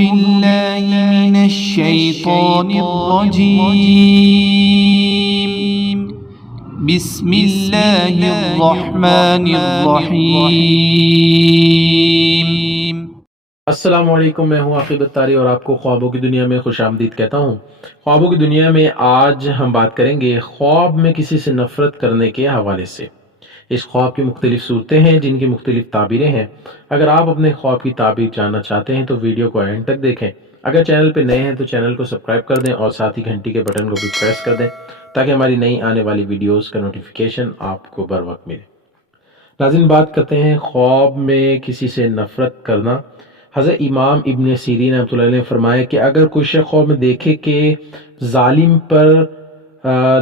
بالله من الشيطان الرجيم بسم الله الرحمن الرحيم۔ السلام علیکم، میں ہوں عاقب اتاری اور آپ کو خوابوں کی دنیا میں خوش آمدید کہتا ہوں۔ خوابوں کی دنیا میں آج ہم بات کریں گے خواب میں کسی سے نفرت کرنے کے حوالے سے۔ اس خواب کی مختلف صورتیں ہیں جن کی مختلف تعبیریں ہیں۔ اگر آپ اپنے خواب کی تعبیر جاننا چاہتے ہیں تو ویڈیو کو اینڈ تک دیکھیں۔ اگر چینل پہ نئے ہیں تو چینل کو سبسکرائب کر دیں اور ساتھ ہی گھنٹی کے بٹن کو بھی پریس کر دیں تاکہ ہماری نئی آنے والی ویڈیوز کا نوٹیفیکیشن آپ کو بر وقت ملے۔ ناظرین، بات کرتے ہیں خواب میں کسی سے نفرت کرنا۔ حضرت امام ابن سیرین رحمۃ اللہ علیہ نے فرمایا کہ اگر کوئی شخص خواب میں دیکھے کہ ظالم پر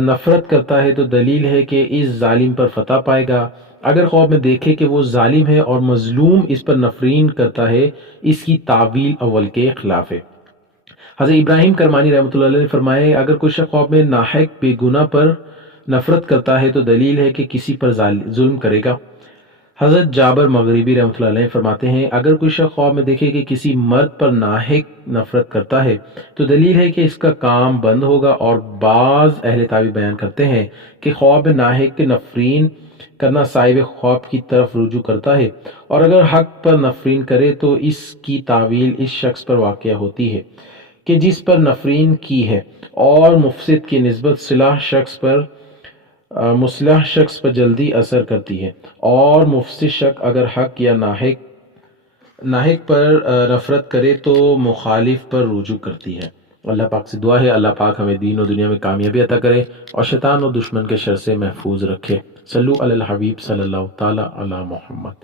نفرت کرتا ہے تو دلیل ہے کہ اس ظالم پر فتح پائے گا۔ اگر خواب میں دیکھے کہ وہ ظالم ہے اور مظلوم اس پر نفرین کرتا ہے، اس کی تعویل اول کے خلاف ہے۔ حضرت ابراہیم کرمانی رحمۃ اللہ علیہ نے فرمایا اگر کوئی شخص خواب میں ناحق بے گناہ پر نفرت کرتا ہے تو دلیل ہے کہ کسی پر ظلم کرے گا۔ حضرت جابر مغربی رحمۃ اللہ علیہ فرماتے ہیں اگر کوئی شخص خواب میں دیکھے کہ کسی مرد پر ناحق نفرت کرتا ہے تو دلیل ہے کہ اس کا کام بند ہوگا۔ اور بعض اہل تعبیر بیان کرتے ہیں کہ خواب میں ناحق کے نفرین کرنا صاحب خواب کی طرف رجوع کرتا ہے، اور اگر حق پر نفرین کرے تو اس کی تعویل اس شخص پر واقع ہوتی ہے کہ جس پر نفرین کی ہے، اور مفسد کی نسبت مصلح شخص پر جلدی اثر کرتی ہے، اور مفسد شخص اگر حق یا ناحق پر نفرت کرے تو مخالف پر رجوع کرتی ہے۔ اللہ پاک سے دعا ہے اللہ پاک ہمیں دین و دنیا میں کامیابی عطا کرے اور شیطان و دشمن کے شر سے محفوظ رکھے۔ صلو علی الحبیب صلی اللہ تعالی علی محمد۔